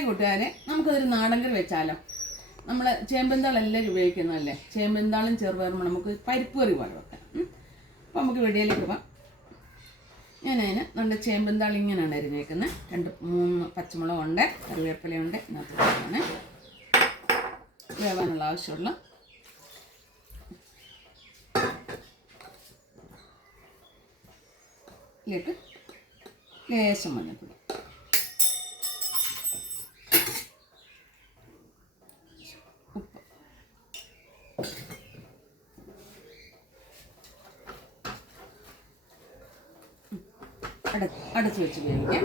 കൂട്ടുകാരെ, നമുക്കതൊരു നാടൻ കറി വെച്ചാലോ. നമ്മൾ ചേമ്പന്താൾ എല്ലാവരും ഉപയോഗിക്കുന്നതല്ലേ. ചേമ്പന്താളും ചെറുപയറും നമുക്ക് പരിപ്പ് കറി പോലെ വെക്കാം. അപ്പോൾ നമുക്ക് വെടിയിലേക്ക് പോകാം. ഞാനതിന് നല്ല ചേമ്പന്താൾ ഇങ്ങനെയാണ് അരിഞ്ഞേക്കുന്നത്. 2-3 പച്ചമുളകുണ്ട്, കറിവേപ്പിലയുണ്ട്. ഇതിനകത്ത് വേവാനുള്ള ആവശ്യമുള്ള ഇതിലേക്ക് ലേശം മഞ്ഞൾപ്പൊടി, ഉപ്പ്, അടച്ച് വെച്ച് വേവിക്കാം.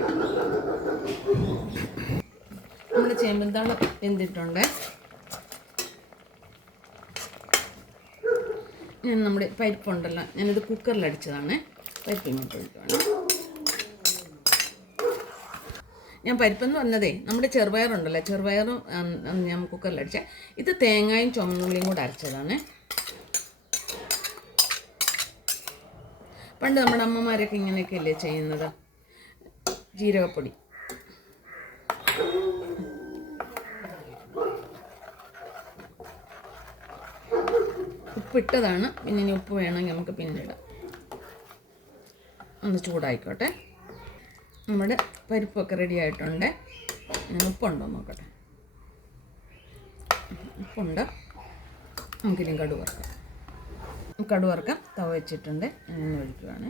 നമ്മുടെ ചേമ്പന്താൾ വെന്തിട്ടുണ്ട്. ഞാൻ നമ്മുടെ പരിപ്പുണ്ടല്ലോ, ഞാനിത് കുക്കറിൽ അടിച്ചതാണ്. പരിപ്പ് ഇങ്ങോട്ട് ഒഴിക്കുകയാണ്. ഞാൻ പരിപ്പെന്ന് പറഞ്ഞതേ നമ്മുടെ ചെറുപയറുണ്ടല്ലോ, ചെറുപയറും ഞാൻ കുക്കറിലടിച്ചേ. ഇത് തേങ്ങയും ചുമന്നുള്ളിയും കൂടെ അരച്ചതാണ്. പണ്ട് നമ്മുടെ അമ്മമാരൊക്കെ ഇങ്ങനെയൊക്കെയല്ലേ ചെയ്യുന്നത്. ജീരകപ്പൊടി, ഉപ്പിട്ടതാണ്. പിന്നെ ഇനി ഉപ്പ് വേണമെങ്കിൽ നമുക്ക് പിന്നിടാം. ഒന്ന് ചൂടായിക്കോട്ടെ. നമ്മുടെ പരിപ്പൊക്കെ റെഡി ആയിട്ടുണ്ട്. ഞാൻ ഉപ്പുണ്ടോ നോക്കട്ടെ. ഉപ്പുണ്ട്. നമുക്കിനി കടുക് വറുക്കാം. തവ വെച്ചിട്ടുണ്ട്. എണ്ണ ഒഴിക്കുകയാണ്.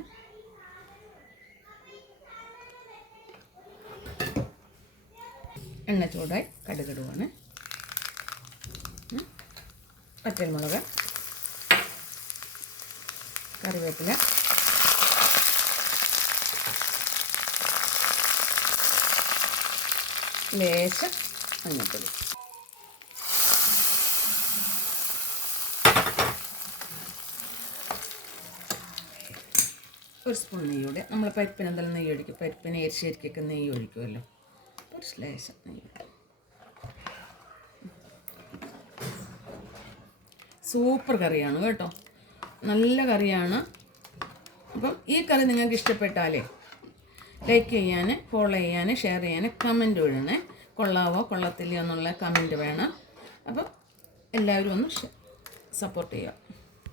എണ്ണ ചൂടായി കടുകിടുവാണ്. പച്ചമുളക്, കറിവേപ്പില, ലേശം മഞ്ഞൾപ്പൊടി, ഒരു സ്പൂൺ നെയ്യൂടെ. നമ്മൾ പരിപ്പിന് എന്തെല്ലാം നെയ്യ് ഒഴിക്കും. പരിപ്പിന് എരിശ്ശേരിക്കൊക്കെ നെയ്യ് ഒഴിക്കുമല്ലോ. ഒരു ലേശം നെയ്യ്. സൂപ്പർ കറിയാണ് കേട്ടോ, നല്ല കറിയാണ്. അപ്പം ഈ കറി നിങ്ങൾക്ക് ഇഷ്ടപ്പെട്ടാലേ ലൈക്ക് ചെയ്യാൻ, ഫോളോ ചെയ്യാൻ, ഷെയർ ചെയ്യാൻ, കമൻറ്റ് ഇടണേ. കൊള്ളാവോ കൊള്ളത്തില്ലയോ എന്നുള്ള കമൻറ്റ് വേണം. അപ്പം എല്ലാവരും ഒന്ന് സപ്പോർട്ട് ചെയ്യുക.